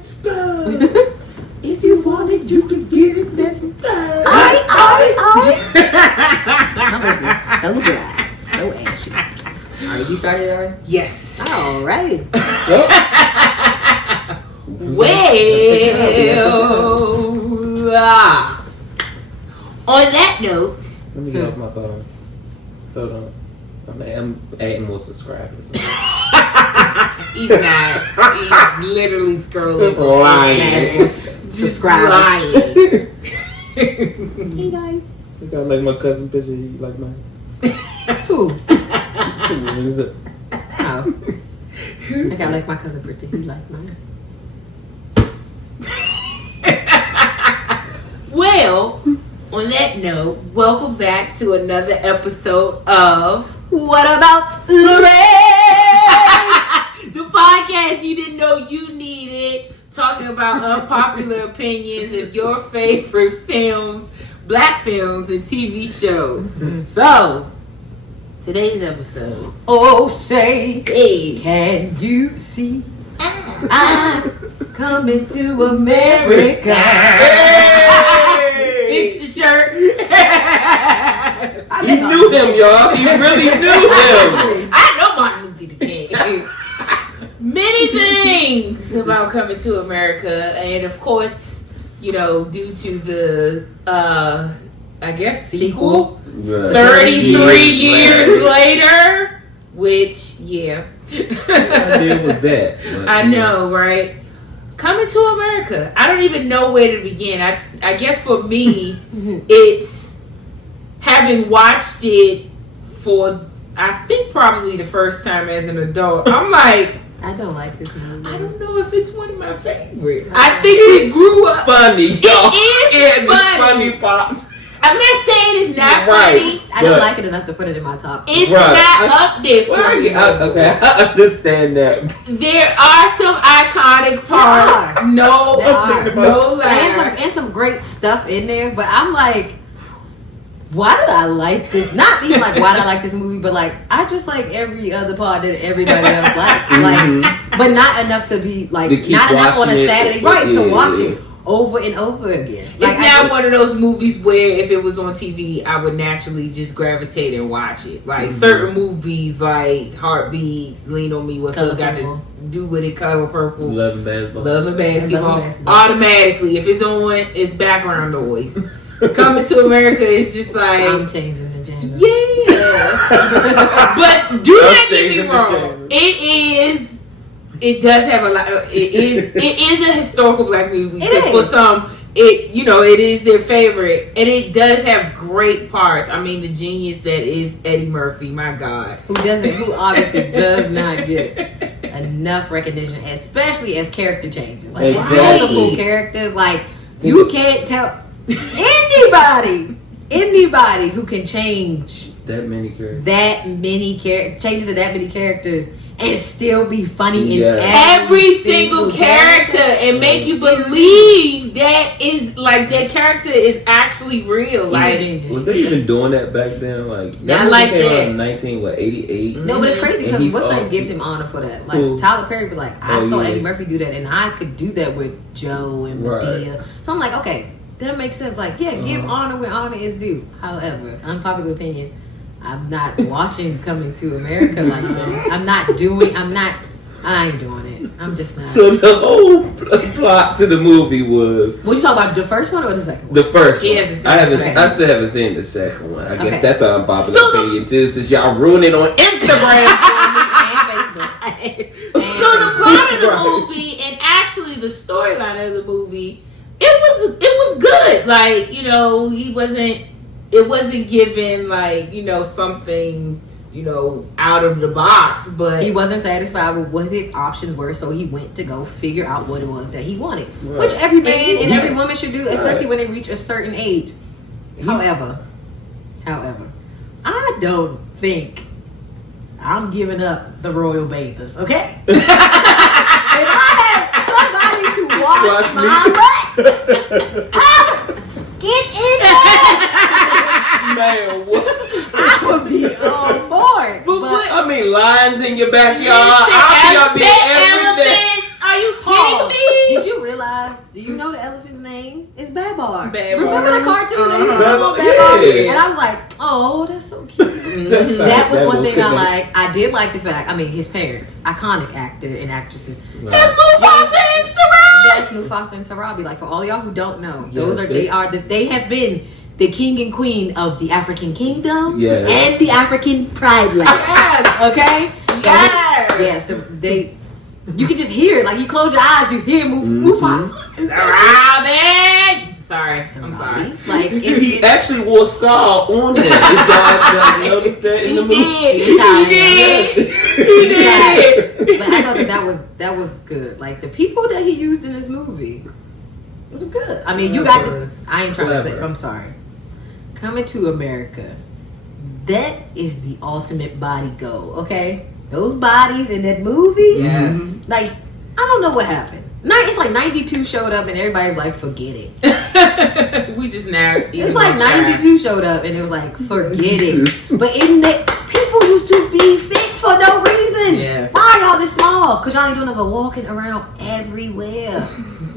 fun. If you want it, you can get it. That's fun. My voice is so dry, so ashy. Alright, you started already? Yes. All right. On that note, Let me get off my phone. Hold on. I'm adding more subscribers. he's not. He's literally scrolling. Just lying. Subscribers. Hey guys. You got like my cousin picture. You like mine? Who? What is it? Oh. I got like my cousin Britta. He like mine. Well, on that note, welcome back to another episode of What About Lorraine? the podcast you didn't know you needed. Talking about unpopular opinions of your favorite films, black films, and TV shows. So, today's episode. Oh, say, Hey, can you see I'm coming to America? fix the shirt. You knew him, y'all. You really knew him. I know Martin Luther King. Many things about coming to America, and of course, you know, due to the I guess sequel. 33 years later, which What idea was that? I know, right? Coming to America. I don't even know where to begin. I guess for me, it's having watched it for, I think, probably the first time as an adult. I'm like, I don't like this movie. I don't know if it's one of my favorites. I think it grew up. Funny, y'all. It is funny. pops. I'm not saying it's not Right. funny. I don't like it enough to put it in my top. It's Right. not up there for Well, me. okay, I understand that. There are some iconic parts. There No lie. And some great stuff in there, but I'm like, why did I like this? Not even like why did I like this movie, but like I just like every other part that everybody else likes. Like, but not enough to be like To keep not enough on a watching it. Saturday, right? Yeah, to watch yeah. it over and over again. It's Like, not one of those movies where if it was on TV, I would naturally just gravitate and watch it. Like certain movies, like Heartbeats, Lean on Me, what's Color it got Purple. to do with it? Color Purple, Love and basketball. Love and Basketball. Love and Basketball. Automatically, if it's on, it's background noise. Coming to America is just like, I'm changing the genre. yeah. But do not get me changing the wrong. genre. It does have a lot. It is a historical black movie. It Because is. for some, it is their favorite, and it does have great parts. I mean, the genius that is Eddie Murphy. My God, Who obviously does not get enough recognition, especially as character changes. Like Exactly. multiple characters, like you can't tell anybody who can change That many characters. changes to that many characters and still be funny in Yeah. every single character, and make you believe that is like that character is actually real. He's a Like, genius. Was they even doing that back then? Like Not movie like came out that. in 88. No, but it's crazy And because he's what's all- name gives him honor for that. Like Who? Tyler Perry was like, I Oh, saw yeah. Eddie Murphy do that, and I could do that with Joe and Right. Medea. So I'm like, okay, that makes sense. Like, yeah, give honor where honor is due. However, unpopular opinion, I'm not watching Coming to America like that. I ain't doing it. I'm just not. So the whole plot to the movie was What you talking about? The first one or the second one? the first She one. hasn't seen I the second I still haven't seen the second one. I guess Okay. that's an unpopular So the- opinion too, since y'all ruined it on Instagram. And Facebook. so the plot of the movie and actually the storyline of the movie, it was good. Like, you know, it wasn't given like, you know, something, you know, out of the box, but He wasn't satisfied with what his options were, so he went to go figure out what it was that he wanted. Right. Which every man and Yeah. every woman should do, especially Right. when they reach a certain age. However, I don't think I'm giving up the royal bathers, okay? If I had somebody to wash my butt, I would get in there. Man, what? I would be on board. But I mean, lions in your backyard. Listen, I'll be up there pet every day. elephants, are you Paul, kidding me? did you And I was like, oh, that's so cute. That was one thing I like. I did like the fact, I mean, his parents, iconic actor and actresses. Right. That's Mufasa and Sarabi. That's Mufasa and Sarabi. Like, for all y'all who don't know, they have been the king and queen of the African kingdom and the African pride land. Yes. Okay? Yes. So you can just hear it. Like, you close your eyes, you hear Mufasa. Sarabi. Sorry, I'm sorry. Like, he actually wore a scar on him. Did y'all notice that in the movie? He did. But I thought that was good. Like, the people that he used in this movie, it was good. I mean, you got I ain't trying to say. I'm sorry. Coming to America, that is the ultimate body go. Okay, those bodies in that movie. Yes. Like, I don't know what happened. It's like 92 showed up and everybody was like, forget it. We just now. It's like 92 showed up and it was like, forget it. But in that, people used to be fit for no reason. Yes. Why y'all this small? Because y'all ain't doing nothing but walking around everywhere.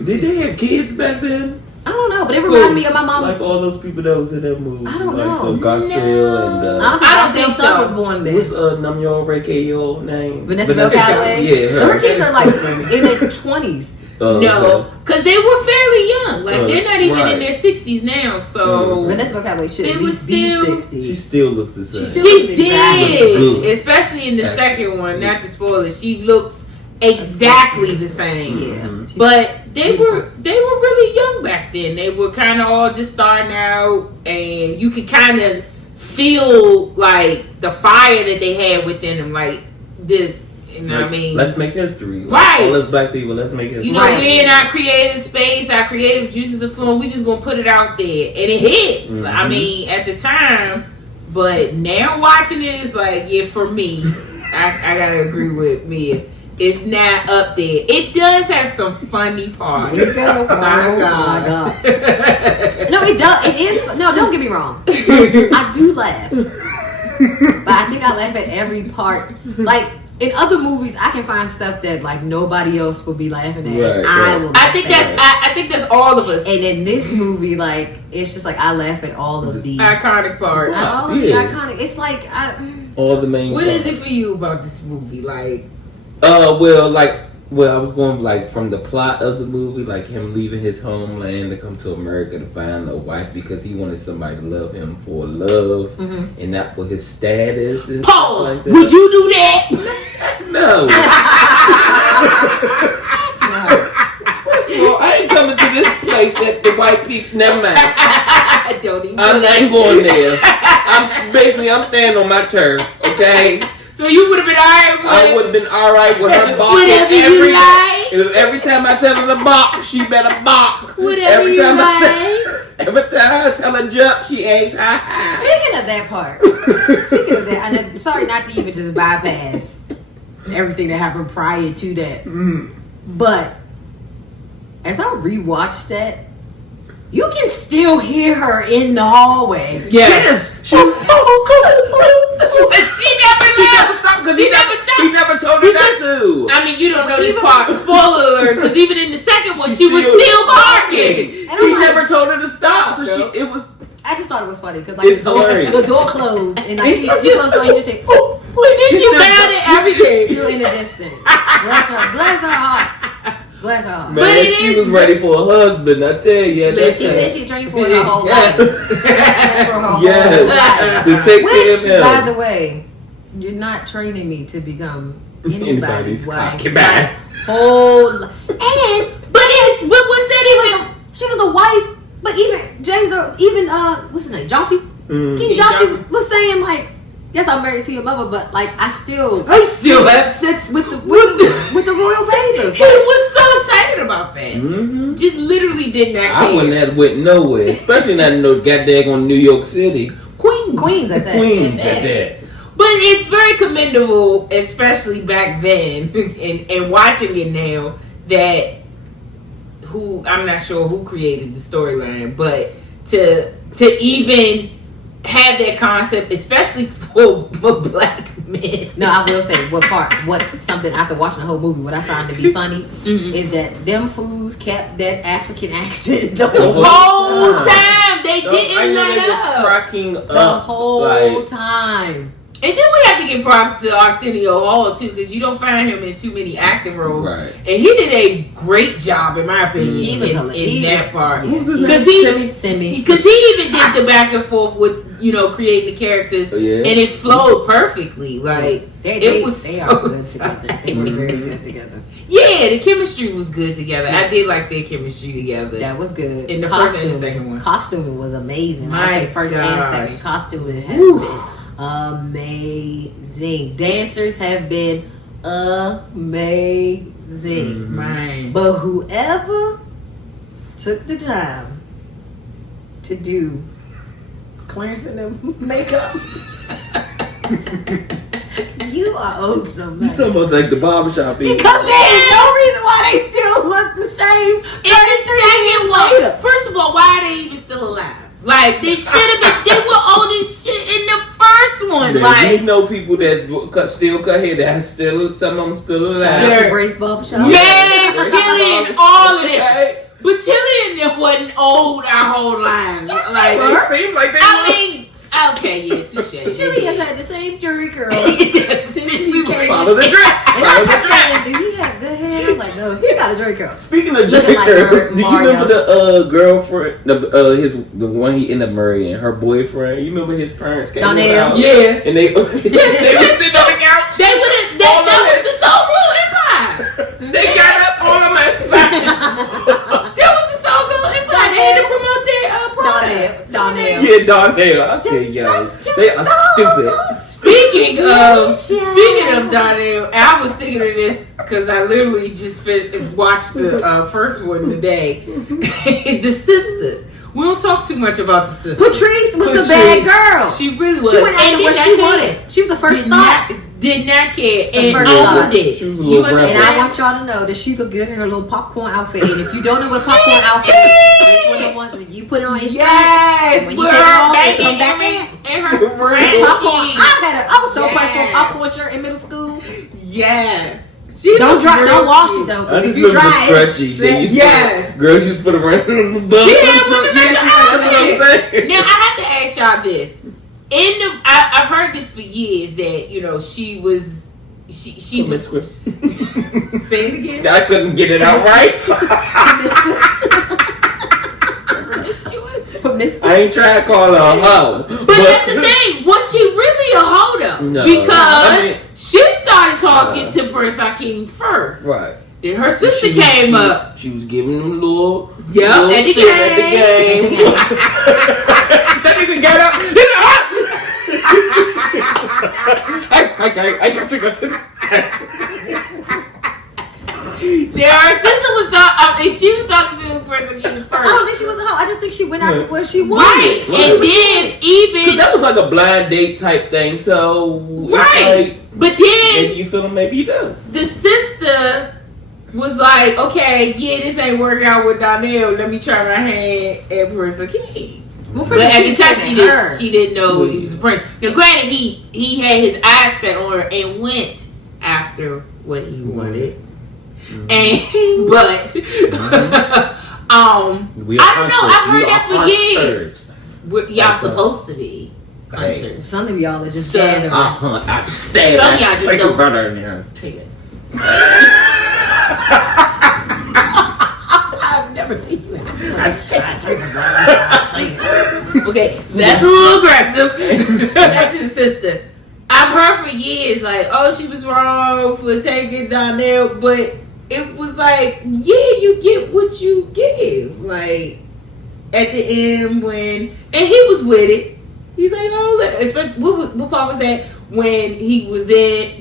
Did they have kids back then? I don't know, but it reminded me of my mom. Like all those people that was in that movie. I don't like know. Garcelle and I don't think son was born then. What's Namyo Rekeyo name? Vanessa Bell Calloway. Yeah, her kids are like in their 20s. No, because they were fairly young. Like, they're not even in their 60s now. So Vanessa Bell Calloway should be 60. She still looks the same. She did, especially in the second one. Not to spoil it, she looks exactly the same. Yeah, but they were really young back then. They were kind of all just starting out, and you could kind of feel like the fire that they had within them. Like, you know what I mean? Let's make history. Right. All us black people, let's make history. You know, we in our creative space, our creative juices are flowing. We just gonna put it out there, and it hit. Mm-hmm. I mean, at the time, but now watching it is like, yeah, for me, I gotta agree with Mia. It's not up there. It does have some funny parts. Oh my god. No, it does. It is. No, don't get me wrong. I do laugh, but I think I laugh at every part. Like, in other movies, I can find stuff that like nobody else will be laughing at. Right, I think that's all of us. And in this movie, like, it's just like I laugh at all of the iconic parts. All of the iconic. It's like all the main. What is it for you about this movie? Like, I was going like from the plot of the movie, like him leaving his homeland to come to America to find a wife because he wanted somebody to love him for love and not for his status. And Paul, like that. would you do that? No. First of all, I ain't coming to this place that the white people. Never mind. I don't even. I ain't going there. I'm standing on my turf. Okay. So you would have been alright with I would have been alright with her barking whatever every you like. Every time I tell her to bark, she better bark. Whatever every you time like. every time I tell her jump, she asks hi. Speaking of that part, and sorry not to even just bypass everything that happened prior to that, but as I rewatched that, you can still hear her in the hallway. Yes. She never stopped because he never told her not to. I mean, you don't know this part. Spoiler alert, because even in the second one, she was still barking. And he never told her to stop, so it was. I just thought it was funny because like It's hilarious. the door closed and like you closed the door and you just say, "Oh, When did you found it every day? still in the distance." Bless her heart. Bless her heart. Man, But she was ready for a husband. I tell you. She said she trained for her whole life. Yes. To take care Which, of him. by the way, you're not training me to become anybody's wife. Goodbye. But what was that even? She was a wife, but even James or even what's his name? Joffrey? King Joffrey was saying like, yes, I'm married to your mother, but like I still have sex with the royal bathers. He was so excited about that. Just literally did not care. I wouldn't have went nowhere, especially not in no goddamn New York City. Queens at that. But it's very commendable, especially back then, and watching it now, that I'm not sure who created the storyline, but to even have that concept, especially for a black No, I will say something after watching the whole movie, what I found to be funny is that them fools kept that African accent the whole time. They didn't let up. Cracking up the whole time. And then we have to give props to Arsenio Hall too, because you don't find him in too many acting roles, right. And he did a great job, in my opinion, He was in that part. Because he even did the back and forth with creating the characters, and it flowed perfectly. Like they are good together. They were very good together. Yeah, the chemistry was good together. I did like their chemistry together. That was good. In the first and the second one, costuming was amazing. I say first and second costuming has been amazing. Dancers have been amazing. Right. But whoever took the time to do Clarence and them makeup, you are owed some money. You talking about like the barbershop people? Because there is no reason why they still look the same. In the second one, first of all, why are they even still alive? Like, they should have been. They were old as shit in the first one. Yeah, like, you know people that still cut hair. That still some of them still alive. Shout out to Brace Barbershop. Man, Chillian, all of them. Okay. But Chillian them wasn't old our whole lives. Yes, like, They seem like they okay, yeah, touche. Chillian has had the same jury curl since he came. Follow the drip. And I kept saying, do he have good hair? I was like, no, he got a jury curl. Speaking of Jerry like Curls, do you Mario. remember the girlfriend, the one he ended up marrying, her boyfriend? You remember his parents came Donnell. out? Yeah. And they were sitting on the couch. That was the Soul Girl Empire. They got up all of my spots. That was the Soul Girl Empire. They had to promote their product. Donnell. Yeah, Donnell. I said, yo, they are stupid. Speaking of Donnell, I was thinking of this because I literally just watched the first one today. The sister. We don't talk too much about the sister. Patrice was a bad girl. She really was. She went after what she wanted. She was the first thought. Did not care The and first owned thought. it. She was a You little brown. And I understand? want y'all to know that she looked good in her little popcorn outfit. And if you don't know what a popcorn outfit is, this one of the ones when you put it on Instagram. Yes, when you with take it her off, bacon it come back in. and her Popcorn. scratchy. I was so pressed for a popcorn shirt in middle school. Yes. Don't wash it though. I If just you remember dry the it, stretchy. They used to Yes. put, girls used to put it right on the butt. She had one of the That's what I'm saying. Now I have to ask y'all this. I've heard this for years that she was she was Promiscuous. say it again. I couldn't get it out right. promiscuous. I ain't trying to call her a hoe. But that's the thing. Was she really a hoe though? No. Because she started talking to Prince Hakeem first. Right. Then her sister came up. She was giving him a little. Yep, little at the tip at the game. That nigga got up. I got to go to. Then her sister was talking. She was talking to Prince Hakeem first. I don't think she was a hoe. I just think she went after what she wanted. Right. And then even That was like a blind date type thing. So right. Like, But then maybe you feel them, maybe you don't. the sister was like, okay, yeah, this ain't working out with Donnell. Let me try my hand at Prince Hakeem. Well, But at the time, her. she didn't know he was a prince. Now, granted, he had his eyes set on her and went after what he wanted. And but We I don't know. I've heard that for years. Y'all That's supposed to be Hey. hunters. Some of y'all are just So- bad. I said Some of y'all just take don't- a brother in there. Take it. I've never seen you. Okay, that's a little aggressive. That's his sister. I've heard for years, like, oh, she was wrong for taking Donnell, but it was like, yeah, you get what you give. Like, at the end when, and he was with it. He's like, oh, especially, what part was that? When he was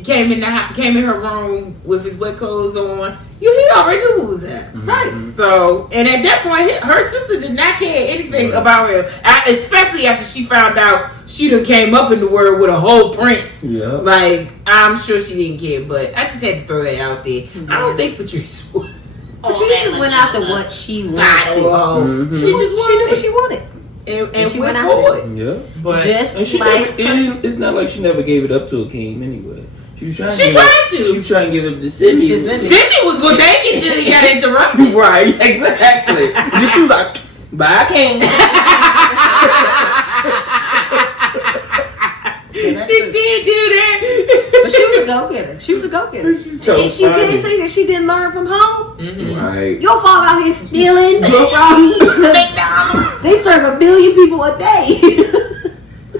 came in her room with his wet clothes on. He already knew what was that, right? So, and at that point, her sister did not care anything about him, especially after she found out she done came up in the world with a whole prince. Yeah. Like, I'm sure she didn't care, but I just had to throw that out there. I don't think Patrice was. Patrice just went after what she wanted. She just She knew what she wanted. and she went forward. after it. Yeah. But Just And she like it's not like she never gave it up to Akeem anyway. She was trying She tried to. She was trying to give it to Sydney. Sydney was gonna take it till he got interrupted. Right, exactly. She was like, bye, King. She did do that. But she was a go-getter. She was a go-getter. She's so And she funny. didn't say that she didn't learn from home. Right. Your father out here stealing from McDonald's. They serve 1 million people a day.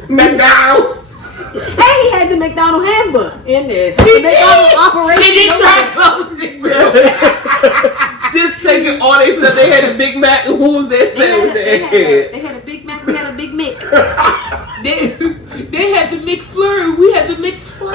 McDonald's. And he had the McDonald's handbook in there. The McDonald's operation. He did try to close it. Just taking all their stuff. They had a Big Mac. And who was that sandwich they had? They had a Big Mac. We had a Big Mick. They had the McFlurry. We had the McFly.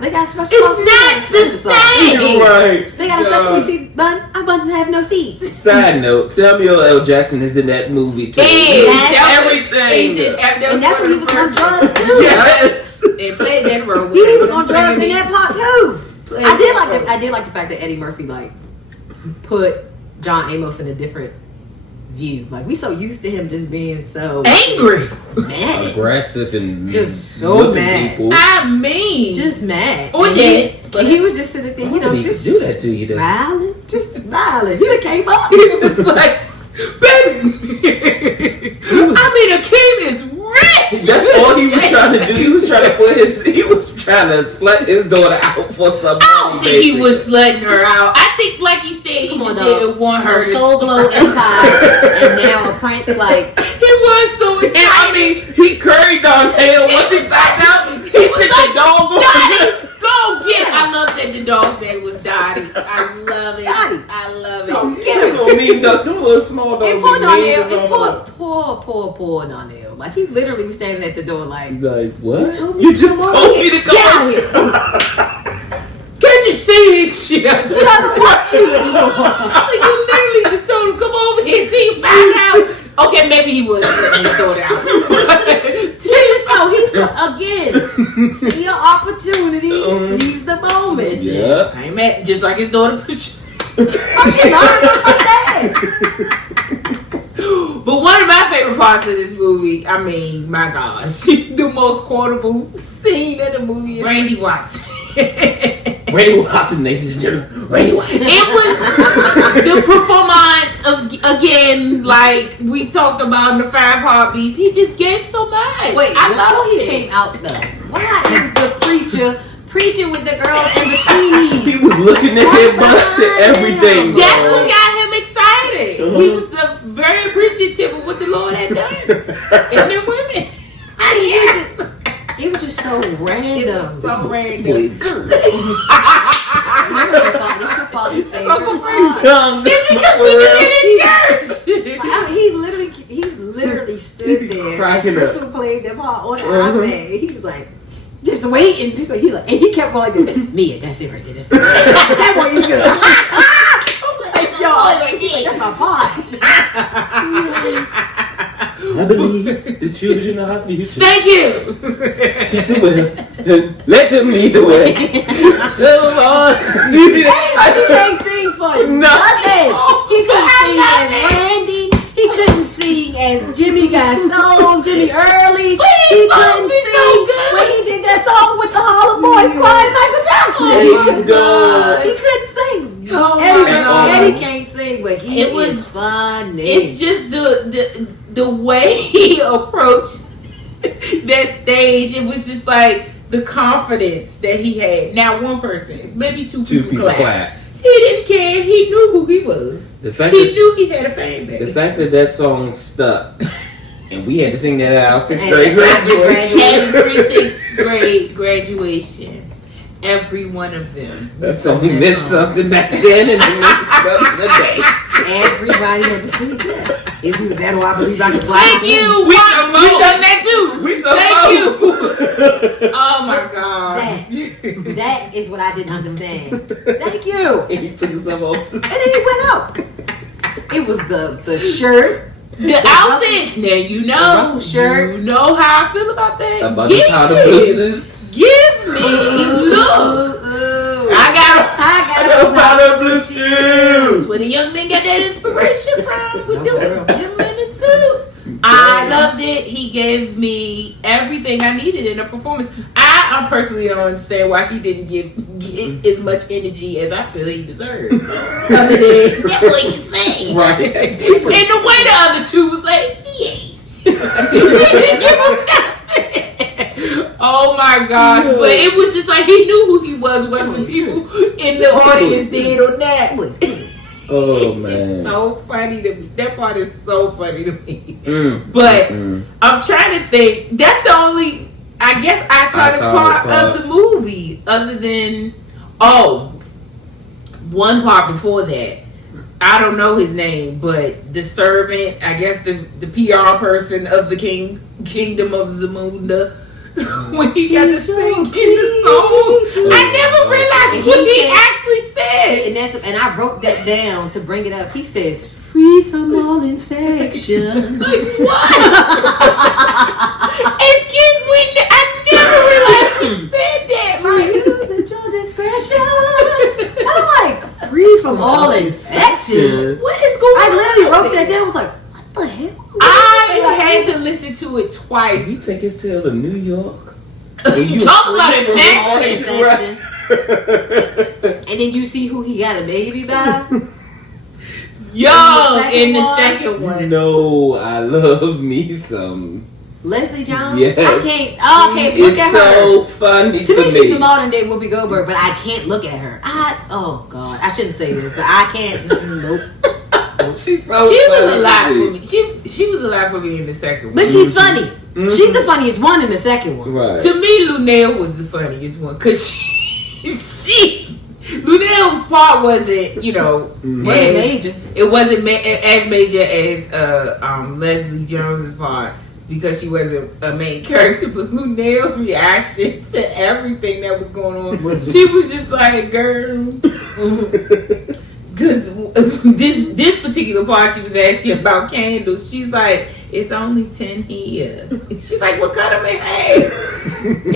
They got special. It's not the same. Right. They got a sesame seed bun. I bun have no seeds. Side note: Samuel L. Jackson is in that movie too. Everything. And that's when he was on drugs too. Yes. They played that role. He was on drugs in that part too. I did like the fact that Eddie Murphy like put John Amos in a different view. Like we so used to him just being so angry, mad, aggressive, and just so whipping mad. people. I mean, just mad. Or dead. But he was just sitting there, you know, He just could do that to you, though. smiling. He done came up. He was like, baby, I mean, Akeem is rich. That's all he was trying to do. He was trying to slut his daughter out for some money. I don't think he was slutting her out. I think, like he said, he just didn't want her to soul glow empire, and now a prince like he was so excited. And I mean, he curried on hell once he found out. He said the dog was Dottie, go get it. I love that the dog's name was Dottie. I love it. Dottie. I love it. Go get him. Don't mean them little small dogs. And poor be Donnell, mean and as all. poor Donnell. Like he literally was standing at the door like what? You just told me to go get out here. Can't you see it? She doesn't want you anymore. Like you literally just told him, come over here till you find out. Okay, maybe he was letting his daughter out. He's again, see your opportunity, seize the moment. Yeah. I ain't mad, just like his daughter put you. She learned from her dad. But one of my favorite parts of this movie, I mean, my gosh, the most quotable scene in the movie is Randy Watson. Randy Watson, ladies and gentlemen. Randy Watson. It was the performance of, again, like we talked about in the 5 Heartbeats. He just gave so much. Wait, I love he it. came out though. Why is the preacher preaching with the girl in bikinis? He was looking at their butts and everything. That's what got him excited. He was very appreciative of what the Lord had done. And the women. It was just so random. So random. What's your father's favorite Young, Because we did it in church. He's literally stood there as cracking up. Crystal played them part on the iPad. He was like, just waiting, just like, he was like, and he kept going like, Mia, that's it right there. That's it. That one is good. Like, yo, that's my part. I believe the children are our future. Thank you. She said, well, let them lead the way. He can't sing for nothing. He couldn't sing as Randy. He couldn't sing as Jimmy Gasson, Jimmy Early. He couldn't sing when he did that song with the Harlem Boys crying Michael Jackson. He couldn't sing. Eddie can't sing, but he was funny. It's just the way he approached that stage. It was just like the confidence that he had. Now one person, maybe two people clapped. He didn't care. He knew who he was. He knew he had a fan base. The fact that song stuck, and we had to sing that at our 6th grade graduation. Every 6th grade graduation. Every one of them. That song meant something back then, and it meant something today. Everybody had to sing that. Is that why I believe I can fly? Thank you. We done that too. Thank you. Oh my God. That is what I didn't understand. Thank you. And he took himself off. And then he went out. It was the shirt. The outfits. Now you know. Shirt. You know how I feel about that. About the powder blue suits. Give me look. I got powder blue shoes. where the young men got that inspiration from with them I loved it. He gave me everything I needed in a performance. I personally don't understand why he didn't get as much energy as I feel he deserved. Other than that's what he said. Right. And the way the other two was like, yes. He didn't give him nothing. Oh my gosh. But it was just like he knew who he was, what the people in the audience did on that. Oh man. It's so funny to me. That part is so funny to me. But I'm trying to think. That's the only, I guess, iconic part of the movie. Other than, one part before that. I don't know his name, but the servant, I guess the PR person of the kingdom of Zamunda, when he got to sing in the song, I never realized what he actually said. And I wrote that down to bring it up. He says, "Free from all infection." Like what? As kids, I never realized he said that. Like, use at your discretion. I'm like, free from all infections. What is going on? I literally wrote that down. I was like, what the hell? I had to listen to it twice. He take his tail to New York. Talk about infection. And then you see who he got a baby by. Yo, in the second one. No, I love me some Leslie Jones? Yes. I can't look at her. So funny to me. She's the modern day Whoopi Goldberg, but I can't look at her. Oh God, I shouldn't say this, but I can't. Nope. She's so she funny. was alive for me. She was alive for me in the second one. But she's funny. Mm-hmm. She's the funniest one in the second one. Right. To me, Lunel was the funniest one because Lunel's part wasn't, major. It wasn't as major as Leslie Jones's part because she wasn't a main character. But Lunel's reaction to everything that was going on, she was just like, "Girl." Because this particular part, she was asking about candles. She's like, "It's only 10 here." She's like, "Well, cut them in half."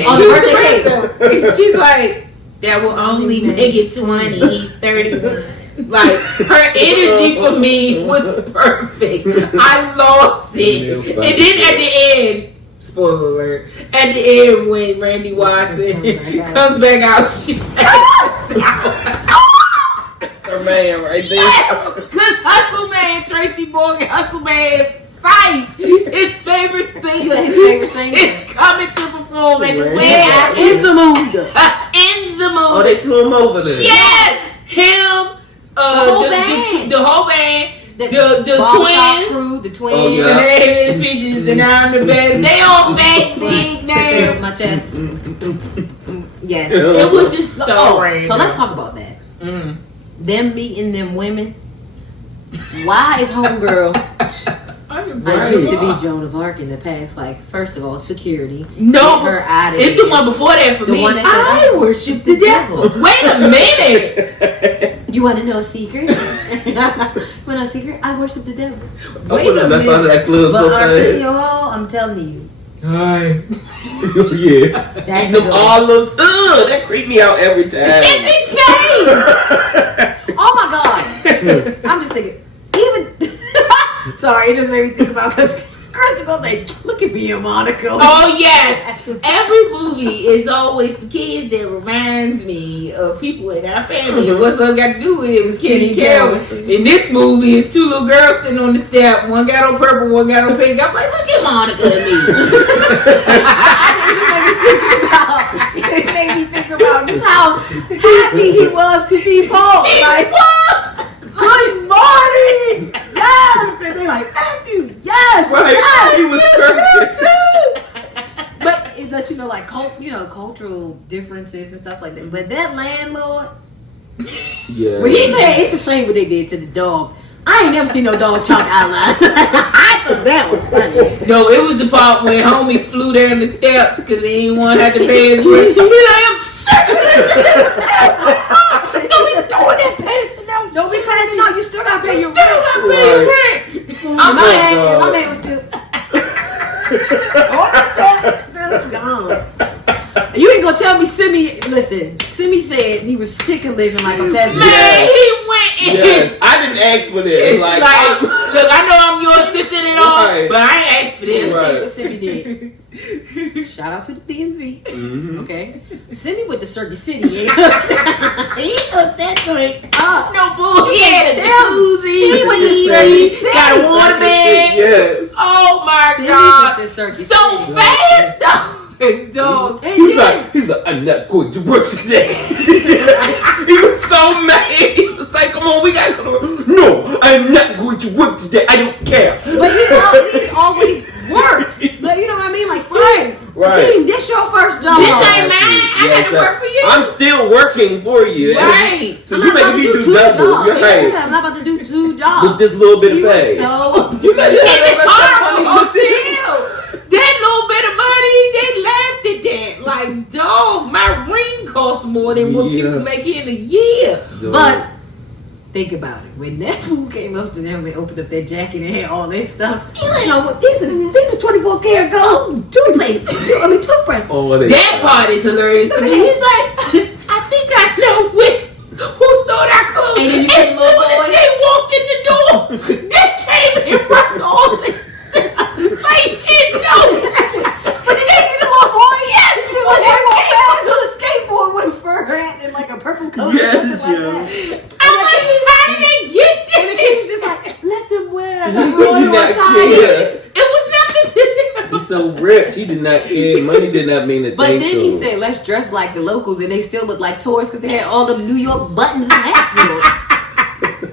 On the birthday cake. And she's like, "That will only make it 20. He's 31. Like, her energy for me was perfect. I lost it. And then at the end, spoiler alert, at the end when Randy Watson comes back out, she her man right there. Yeah, because Hustle Man, Tracy Morgan, Hustle Man's Fife, his favorite singer. His favorite singer. It's coming to perform at the in Zamunda. In Zamunda. Oh, they flew him over there. Yes, him. The whole band. The twins. Crew, the twins. Oh, yeah. The name is Peaches and I'm the best. They all fake big names. My chest. Yes. It was just so random. So let's talk about that. Them meeting them women. Why is homegirl? I used to be Joan of Arc in the past. Like, first of all, security. No, her out of it's here. the one before that for the me. One that I worship the devil. Wait a minute. You want to know a secret? You want to know a secret? I worship the devil. Wait a minute. Out of that club But so fast. Arsenio Hall, I'm telling you. Hi. Yeah. That's them olives. Ugh, that creeped me out every time. Empty face. Oh my God. I'm just thinking, even sorry, it just made me think about because Chris gonna say, "Look at me, Monica." Oh yes, every movie is always some kids that reminds me of people in our family. And what's up got to do with it was Kenny Calvin. In this movie, it's two little girls sitting on the step. One got on purple, one got on pink. I'm like, look at Monica and me. It made me think about just how happy he was to be Paul. Like, good morning. Yes, and they're like, thank you. Yes, Right. yes. He was perfect. But it lets you know, like, cultural differences and stuff like that. But that landlord, Yeah. when he said it's a shame what they did to the dog, I ain't never seen no dog talk out loud. I thought that was funny. No, it was the part when homie flew down the steps because he didn't want to have to pay his rent. He like, I'm sick of this. Don't be doing that, passing out. Don't be passing out. You still gotta pay your Still gotta pay your rent. My man was still. Gone. You ain't gonna tell me Simi said he was sick of living like a peasant. Man, he went in. Yes, I didn't ask for this. It's like, look, I know I'm your assistant and all Right. But I ain't asked for this. Right. What Cindy did. Shout out to the DMV. Mm-hmm. Okay. Cindy with the Circuit City. He hooked that joint up. No bull. He had a jacuzzi. He went to Circuit City. Got a water bag. Yes. Oh my Cindy God. with the Circuit So City. fast, dog. And He was then- like, I'm not going to work today. He was so mad. He was like, come on, we gotta go to work. No, I'm not going to work today. I don't care. But he's always worked. But you know what I mean? Like, fine. Right. King, this your first job. This ain't mine. I Yes, got to work for you. I'm still working for you. Right. So I'm you not about making to me do two double. jobs. You're right. Yeah, I'm not about to do 2 jobs. With this little bit of He was pay. so You know, It's horrible hotel. That little bit of money, they laughed at that. Like, dog, my ring costs more than what Yeah. people make in a year. But think about it. When that fool came up to them and opened up that jacket and had all that stuff, he like, oh, these are 24 karat gold toothpaste. Toothbrush. oh, they That part is hilarious to me. He's like, I think I know who stole that clothes. And then you as see the little soon as boy. they walked in the door, they came in front of all this stuff. Like, in no time. But did you see the little boy? Yes, You see the little boy walk past on a skateboard with a fur hat and like a purple coat Yes, or something yeah. like that. I'm like, how did they get And the this? king was just like, let them wear the He did royal not attire. care. It was nothing to them. He's so rich. He did not care. Money did not mean a thing. But then to he him. said, let's dress like the locals, and they still look like tourists because they had all the New York buttons and hats on.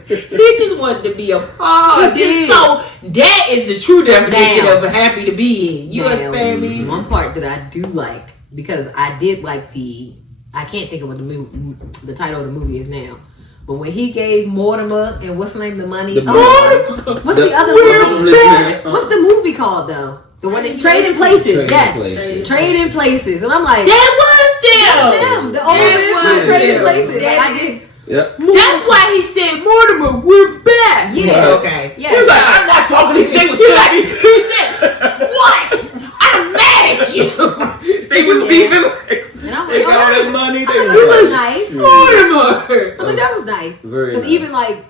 He just wanted to be a part. He did. So that is the true definition Now. of a happy to be in. You Now, understand me? One part that I do like, because I did like I can't think of what the title of the movie is now. But when he gave Mortimer and what's the name of the money? The What's the other homeless movie? man. What's the movie called though? The one that Trading Places. Trading Yes, Places. Trading Places. And I'm like, That was them. the old man from was Trading them. Places. Like, That I is- just, Yep. That's why he said, Mortimer, we're back. Yeah. Okay. yeah. He was like, I'm not talking. They was He said, what? I'm mad at you. They was Yeah. beefing. And I'm They like, got all oh, that money. They that was was like, nice. Mortimer. I'm like, that was nice. Very Because nice. even like,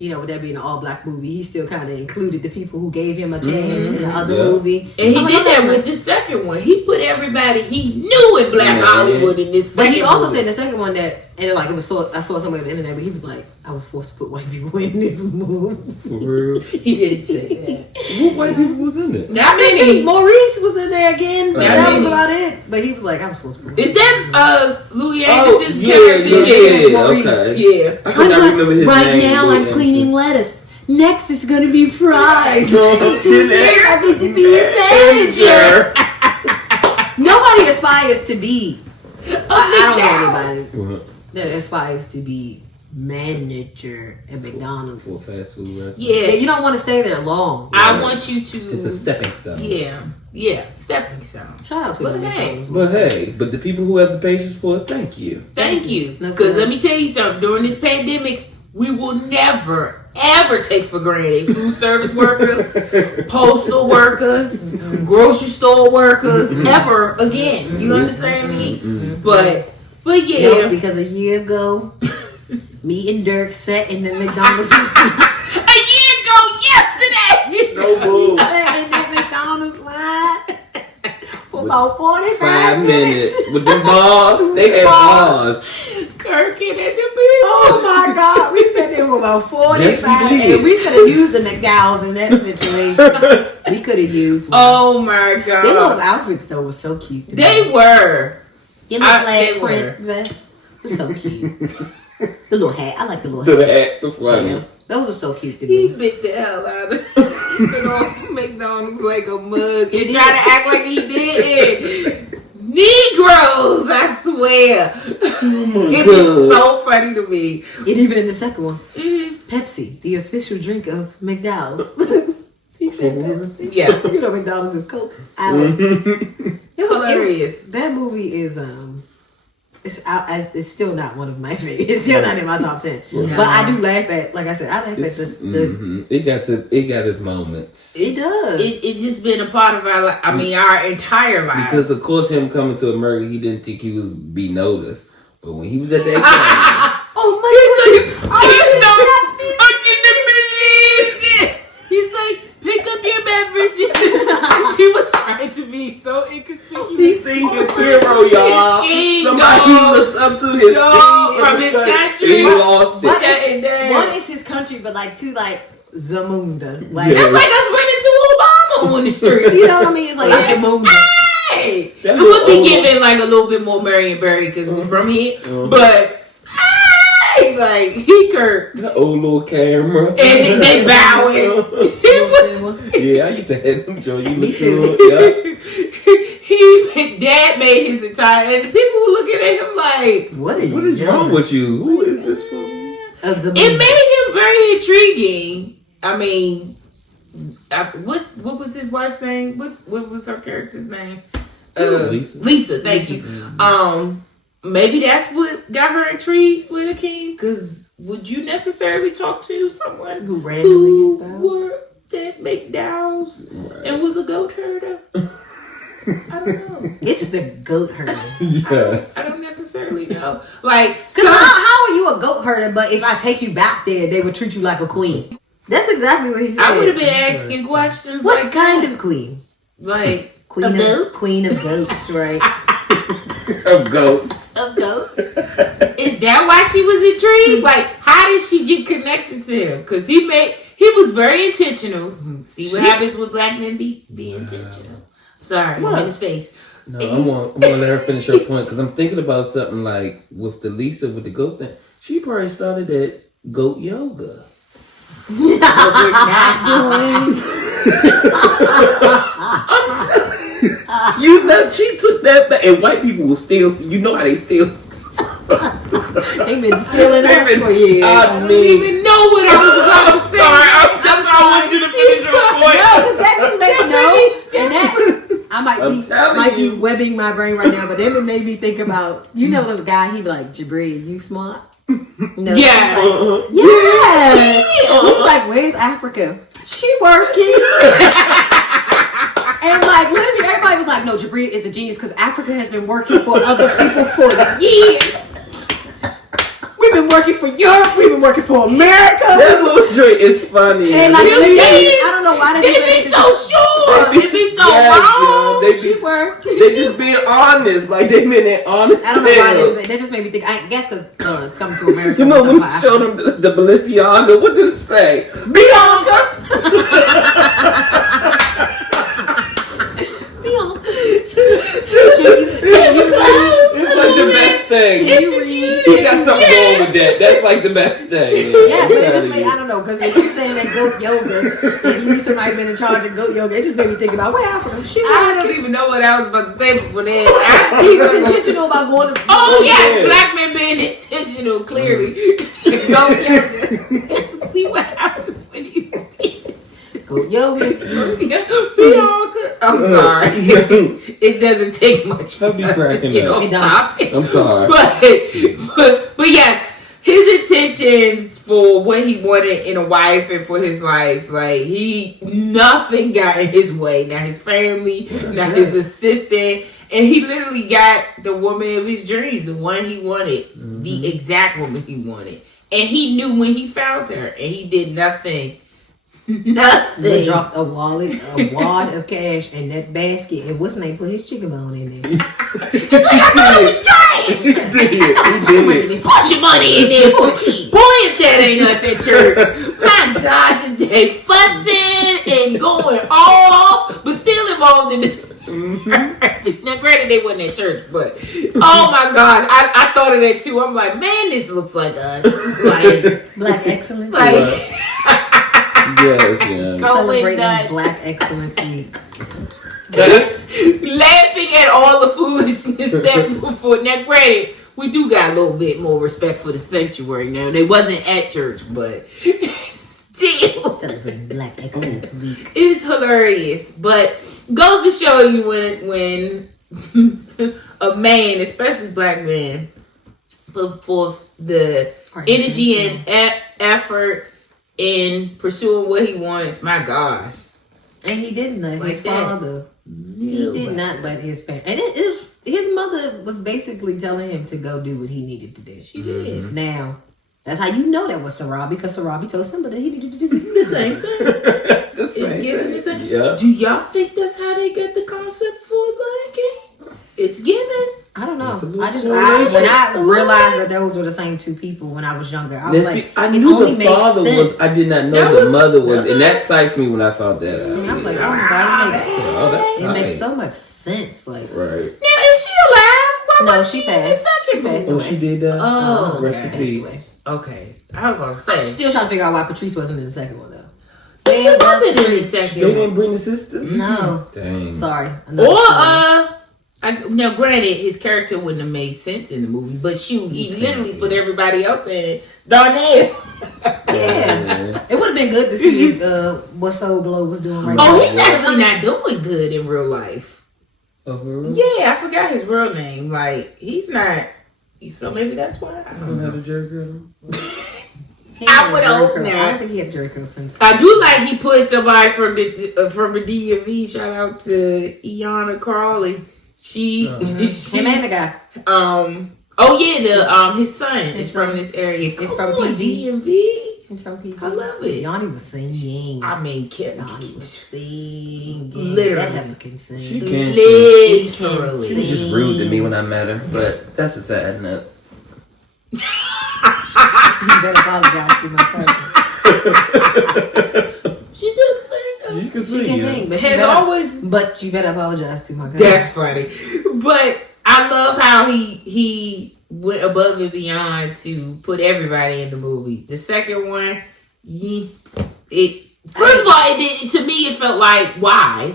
you know, with that being an all-black movie, he still kind of included the people who gave him a chance in the other Yeah. movie. And he I'm like, did oh, that that's with the second one. He put everybody he knew in Black Yeah. Hollywood in this But second he also movie. said the second one that, and like it was so, I saw somewhere on the internet, but he was like, I was forced to put white people in this movie. For real. He didn't say that. What white people was in it? Not I think many. Maurice was in there again, but Not that was many. about it. But he was like, I was supposed to put. Is that Louis Oh, Anderson's yeah, character? yeah, Maurice. okay. Yeah. I could not remember his right name. now, Louis I'm cleaning lettuce. Next is going to be fries. So, In 2 years, I need to be a manager. Nobody aspires to be. I don't know anybody What? that aspires to be manager at McDonald's. For fast food restaurant. Yeah, Yeah. you don't want to stay there long. I want you to. It's a stepping stone. Yeah. Stepping stone. Shout out to But the hey. McDonald's. But hey, but the people who have the patience for it, thank you. Thank you. No Because let problem. me tell you something. During this pandemic, we will never, ever take for granted food service workers, postal workers, grocery store workers, ever again. You understand me? But No, yeah. because a year ago, me and Dirk sat in the McDonald's. A year ago yesterday. No bull. sat in that McDonald's line for about 45 5 minutes. minutes with the bars. They had bars. Kirkin at the people. Oh my God, we sat there for about 45 Yes, we did. and we could have used the McDowells in that situation. We could have used one. Oh my Their little god. outfits though was so cute. to me. They were. Your little they plaid were. print vest was so cute. The little hat, I like the little To hat. the ass to front. Yeah, those are so cute to He me. bit the hell out of it off McDonald's like a mug. He He tried did. to act like he did. Negroes, I swear. It was so funny to me. And even in the second one, Pepsi, the official drink of McDowell's. He said Pepsi. Yes. You know McDonald's is Coke. Out. Hilarious. That movie is it's out. It's still not one of my favorites. It's still not in my top 10. No. But I do laugh at, like I said, I laugh at It's- this. It got its moments. It does. It's just been a part of our our entire lives. Because of course him coming to America, he didn't think he would be noticed. But when he was at that Oh my goodness! I cannot believe it. He's like, to his from his country. He lost it. Shutting down. One is his country, but like two, like Zamunda. Like That's like us running to Obama on the street. you know what I mean? It's like Zamunda. Hey, it would be giving like a little bit more Marion Barry because we're from here, but hey, like he Kurt. The old little camera. And they bowing. Yeah, I used to have them, Joe. You Me look too. good. Dad made his entire, and people were looking at him like, What is wrong with you? Who is this for? It made him very intriguing. I mean, what was his wife's name? What was her character's name? Lisa. Thank you. Maybe that's what got her intrigued with Akeem. Because would you necessarily talk to someone who randomly gets worked at McDowell's and was a goat herder? I don't know. It's the goat herder. Yes. I don't necessarily know. Like, because how are you a goat herder? But if I take you back there, they would treat you like a queen. That's exactly what he said. I would have been asking questions. What like kind of queen? Like Queen of goats. Queen of goats, right? Of goats. Of goats. Is that why she was intrigued? Like, how did she get connected to him? Because he was very intentional. See what happens when black men be intentional. Sorry, I'm in his face. No, I'm gonna let her finish her point because I'm thinking about something like with the Lisa with the goat thing. She probably started at goat yoga. What we're not doing. You know, she took that back, and white people will still. You know how they still. They've been stealing us for years. I don't even know what I was about to say. Sorry, I want you to finish your point. No, because that just made me know. And that I might be webbing my brain right now, but then it made me think about the guy. He be like, Jabril, you smart? No, yeah. Yeah. He's like, where's Africa? She working. And like literally everybody was like, no, Jabril is a genius because Africa has been working for other people for years. We've been working for Europe. We've been working for America. That little joint is funny. And like, I don't know why they be so sure. They be so wrong. They just being honest. Like they been that honest. I don't know why they just made me think. I guess because it's coming to America. You know when you showed them the Balenciaga, what does it say? Bianca. It's like the best thing. He got something wrong with that. That's like the best thing. Yeah, but it just made, I don't know, because if you're saying that goat yoga, and you somebody been in charge of goat yoga, it just made me think about where Africa. I don't even know what I was about to say before that. He was intentional about going to. Oh yes, black men being intentional, clearly. Goat yoga. See what happens when you. Goat yoga. I'm sorry. It doesn't take much for us to get on topic. I'm sorry. But yes, his intentions for what he wanted in a wife and for his life, like nothing got in his way. Not his family, not his assistant. And he literally got the woman of his dreams, the one he wanted, the exact woman he wanted. And he knew when he found her, and he did nothing. Nothing. They dropped a wad of cash in that basket, and what's his name put his chicken bone in there. He's like, I was trash. He did. Put your money in there for a key. Boy, if that ain't us at church. My God, today fussing and going off, but still involved in this. Now, granted, they wasn't at church, but oh my gosh, I thought of that too. I'm like, man, this looks like us. Like Black excellence. Like. Yes. Celebrating Black Excellence Week. Laughing at all the foolishness said before. Now, granted, we do got a little bit more respect for the sanctuary now. They wasn't at church, but still. Celebrating Black Excellence Week. It's hilarious, but goes to show you when a man, especially black men, put forth the energy and effort in pursuing what he wants. My gosh. And he didn't let his father. He did not let his parents. And his mother was basically telling him to go do what he needed to do. She did. Now, that's how you know that was Sarabi, because Sarabi told somebody that he needed to do the same thing. It's given the same. Yeah. Do y'all think that's how they get the concept for black game? It's given. I don't know. It's a little When correlation. I realized that those were the same two people when I was younger, I was like, I it knew only the makes father sense. was. I did not know That the was- mother was, that's and a- that excites me when I found that out. And I was like, oh my god, that's it makes tight. so much sense. Like, Right. Now, is she alive? Why no, was she in the passed. second She passed Oh, away. she did that. Oh, Rest in okay. peace. Okay, I was about to say. I'm still trying to figure out why Patrice wasn't in the second one though. But she wasn't in the They second didn't one. bring the sister. No, Dang. sorry. Now, granted, his character wouldn't have made sense in the movie, but shoot, he literally put everybody else in it. Darnell. Yeah, it would have been good to see if What Soul Glow was doing right now. Oh, he's actually not doing good in real life. Oh, for real? Yeah, I forgot his real name. Like, he's not. So maybe that's why. I I don't don't know. have a jerk girl. He I had would Draco. hope I not. don't think he had Draco since. I do like he put somebody from the DMV. Shout out to Iana Crawley. She Him and the guy. oh yeah, his son is His from son. this area. It's Come from on, PG. DMV. He's from PG. I love it. Yanni was singing. I mean, Yanni was singing. Literally. That heifer can sing. She can. Literally. She was just rude to me when I met her, but that's a sad note. You better apologize to my cousin. She still can sing. though. She can She sing. can yeah. sing, but Has always. But you better apologize to my cousin. That's funny, but I love how he went above and beyond to put everybody in the movie. The second one, first of all, it did to me. It felt like why.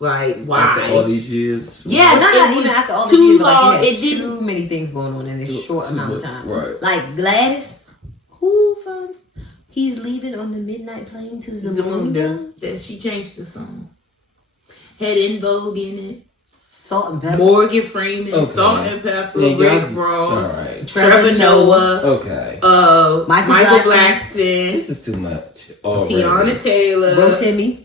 Like why? After all these years. Yes, Well, not it even was after all too these years, but long. like you It had didn't. too many things going on in this short amount of time. Right. Like Gladys, who from He's Leaving on the Midnight Plane to Zamunda. That she changed the song. Had In Vogue in it. Salt and Pepper. Morgan Freeman, Okay. Salt and Pepper, Yeah, Rick y'all- Ross, all right. Trevor Noah, Okay. Michael Blackston, This is too much. Already. Tiana Taylor. Rotimi.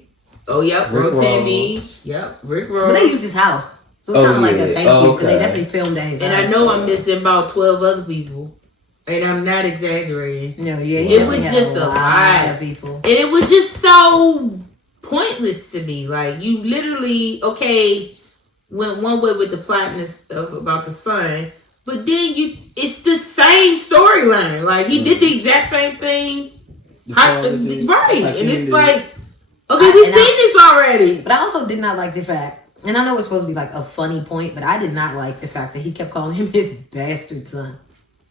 Oh, yep, Rick Rotimi. Ross. Yep, Rick But Ross. they used his house. So it's Oh, kind of like yeah. a thank Oh, you. Because they okay. definitely filmed at his And house. I know I'm missing about 12 other people. And I'm not exaggerating. No, yeah. It was just a lot. of people. And it was just so pointless to me. Like, you literally, okay, went one way with the plot and stuff about the son, but then it's the same storyline. Like, he did the exact same thing. Right. And it's like, okay, we've seen this already. But I also did not like the fact, and I know it's supposed to be like a funny point, but I did not like the fact that he kept calling him his bastard son.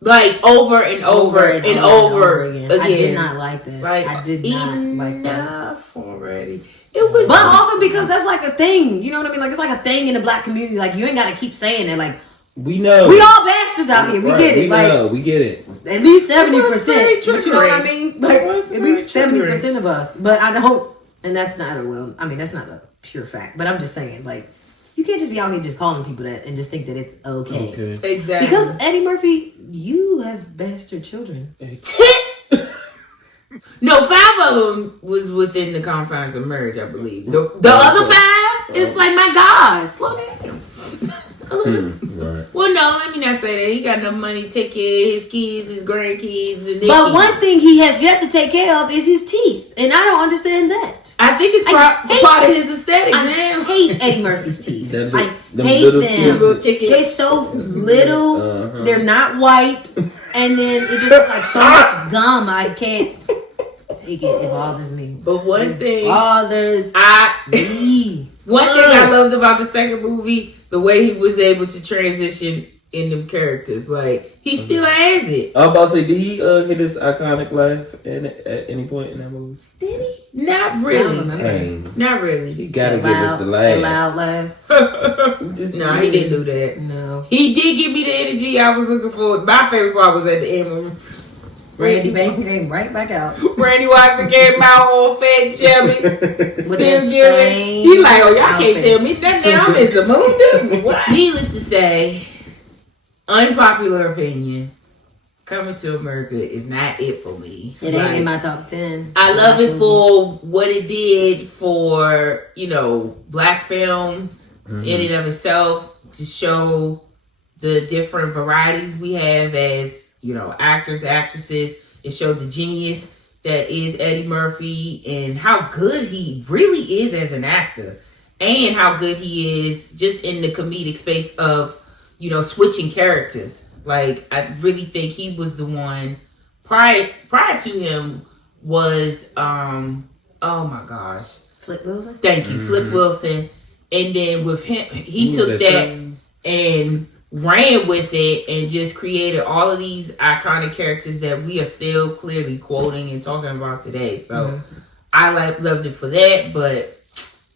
Like, over and over and over again. I did not like that. Like, I did not like that. enough already. It was But also because that's like a thing. You know what I mean? Like, it's like a thing in the black community. Like, you ain't got to keep saying that. Like, we know. we all bastards out here. We Right, get it. We Like, know. We get it. at least 70%. It was very But you know what I triggering. mean? Like, It was at least very 70% of us. But I don't, and that's not that's not a pure fact. But I'm just saying, like, you can't just be out here just calling people that and just think that it's okay. exactly. Because Eddie Murphy, you have bastard children. No, 5 of them was within the confines of marriage, I believe. The other 5, it's like, my God, slow down. Right. Well, no, let me not say that. He got enough money to take care of his kids, his grandkids, and their But kids. one thing he has yet to take care of is his teeth. And I don't understand that. I think it's part of his aesthetic I now. hate Eddie Murphy's teeth. Them I them hate little them. kids. Little chicken. They're so little. Uh-huh. They're not white. And then it just looks like so much gum. I can't take it. It bothers me. But one thing Bothers me. One thing I loved about the second movie, the way he was able to transition in them characters. Like, he still has it. I was about to say, did he hit his iconic laugh at any point in that movie? Did he? Not I don't really. remember. Dang. Not really. He gotta That give us the That laugh. loud laugh. No, he didn't do that. No. He did give me the energy I was looking for. My favorite part was at the end when Randy Bang came right back out. Randy Watson came out all fat and chubby. With Still that giving. same He like, oh, y'all can't outfit. tell me nothing. I'm in Zamunda. What? Needless to say, unpopular opinion, Coming to America is not it for me. It ain't in my top 10. I love it for what it did for, black films in and of itself, to show the different varieties we have as, actors, actresses. It showed the genius that is Eddie Murphy and how good he really is as an actor, and how good he is just in the comedic space of switching characters. Like, I really think he was the one. Prior to him was oh my gosh, Flip Wilson. Thank you, Flip Wilson. And then with him, he took that and ran with it and just created all of these iconic characters that we are still clearly quoting and talking about today. So I loved it for that. But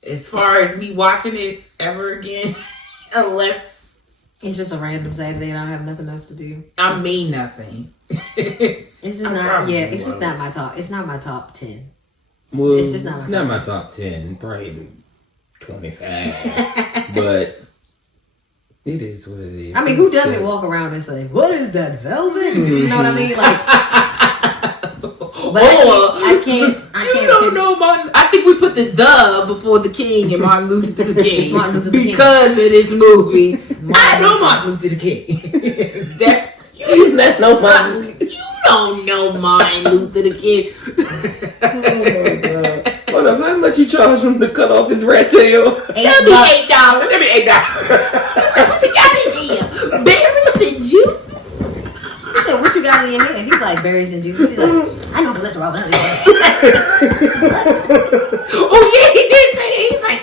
as far as me watching it ever again, unless it's just a random Saturday and I have nothing else to do, I mean nothing. It's just not. Yeah, it's just not my top. It's not my top 10. Well, it's just not my top 10. Probably 25. But it is what it is. I mean, who doesn't walk around and say, "What is that, velvet?" You know what I mean? Like, but I can't. You don't know Martin. I think we put the before the King and Martin Luther King because of this movie. I know Martin Luther King. That you don't know Martin. You don't know Martin Luther King. Oh my God. Hold up, how much you charge him to cut off his rat tail? $8. That'd be $8. What you got in here? Berries and juices? He said, "What you got in your hand?" He's like, "Berries and juices." She's like, "I know cholesterol." Oh yeah, he did say that. He's like,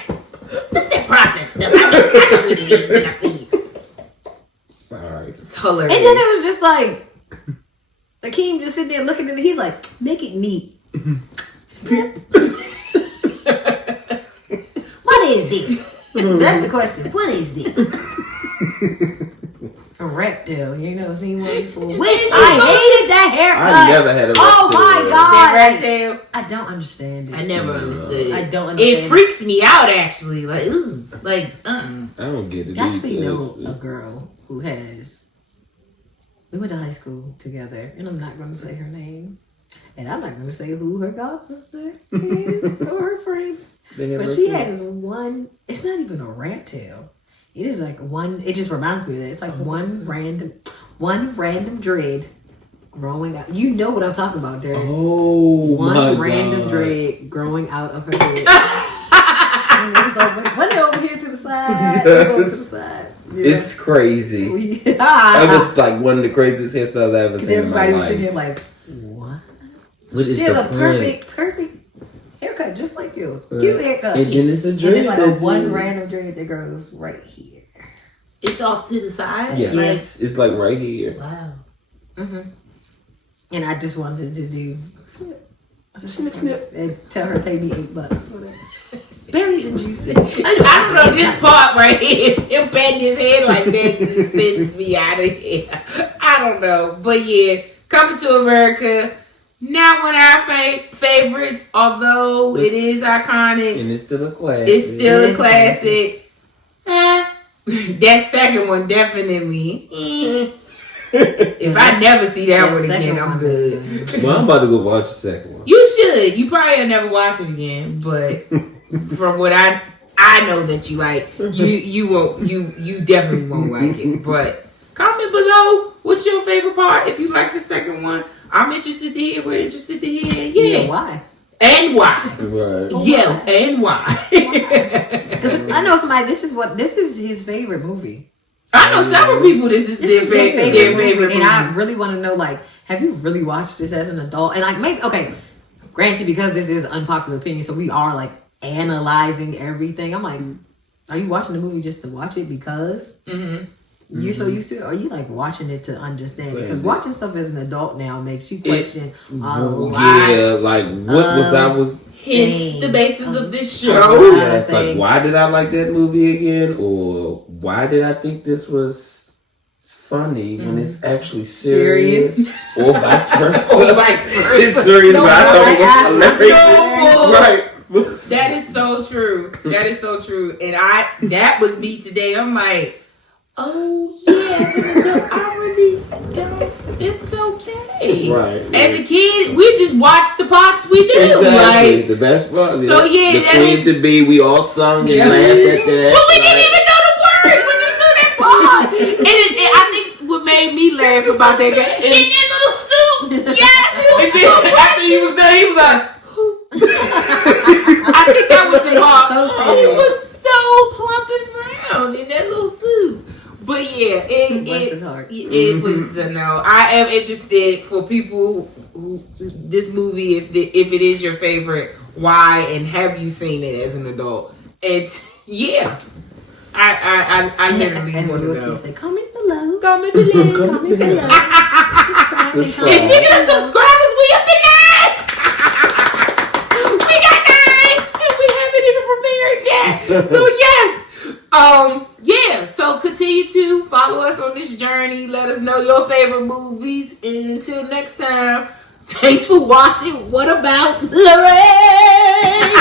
"What's that processed stuff? I know what it is when I see it." Sorry. It's hilarious. And then it was just like, Akeem just sitting there looking at it. He's like, "Make it neat." Snip. What is this? That's the question. What is this? A rat tail. You ain't never seen one before. Which I hated that haircut. I never had a rat tail. Oh my God. That rat tail. I don't understand it. I never understood it. I don't understand it. Freaks me out actually. Like, ooh. Like, I don't get it. I actually know a girl who has. We went to high school together, and I'm not going to say her name. And I'm not going to say who her god sister is or her friends. But she has one, it's not even a rat tail. It is like one, it just reminds me of that. It's like one random dread growing out. You know what I'm talking about, Derek. Oh, one random dread growing out of her head. And it was over, wasn't it over here to the side? It was over to the side. Yeah. It's crazy. That was like one of the craziest hairstyles I ever seen in my life. Everybody was sitting there like, what? She has a perfect haircut, just like yours. Cute haircut. And then it's a dread. And it's like a one random dread that goes right here. it's off to the side. Yes, like, it's like right here. Wow. Mm-hmm. And I just wanted to do snip. and tell her pay me $8 for that. Berries and juices. I don't know, this part right here, him patting his head like that just sends me out of here. I don't know. But yeah, Coming to America, not one of our favorites, although it is iconic. And it's still a classic. It's still a classic. That second one, definitely. If I never see that one again, I'm good. Well, I'm about to go watch the second one. You should. You probably will never watch it again, but from what I know that you like, you won't. You definitely won't like it. But comment below what's your favorite part. If you like the second one, I'm interested to hear. We're interested to hear. Yeah, why? And why? Right. Yeah, and why? Because I know somebody. This is his favorite movie. I know several people. This is their favorite movie. And I really want to know, like, have you really watched this as an adult? And like, maybe granted, because this is unpopular opinion, so we are like analyzing everything. I'm like, are you watching the movie just to watch it because you're so used to it? Or are you like watching it to understand? Because watching stuff as an adult now makes you question a lot. Yeah, like what was hence the basis of this show. Yeah, it's like, why did I like that movie again? Or why did I think this was funny when it's actually serious? Or vice versa. It's serious, but I thought it was hilarious. Right. That is so true. That is so true. And that was me today. I'm like, oh yes, an adult, I really don't. It's okay. Right. As a kid, we just watch the parts we do. Exactly. Like The best part. So yeah, the queen to be. We all sung and laughed at that. But we didn't even know the words. We just knew that part. And I think what made me laugh about that guy in that little suit. Yes. After he was there, he was like. I think that was the part. So He was so plump and round in that little suit. But yeah, heart. It was a no. I am interested for people who this movie, if it is your favorite, why, and have you seen it as an adult? And yeah, I literally want to know. Say, comment below. Comment below. Comment below. Subscribe. And speaking of subscribers, we up to 9. We got 9, and we haven't even premiered yet. So yes. Yeah, so continue to follow us on this journey. Let us know your favorite movies. And until next time, thanks for watching. What about Lorraine?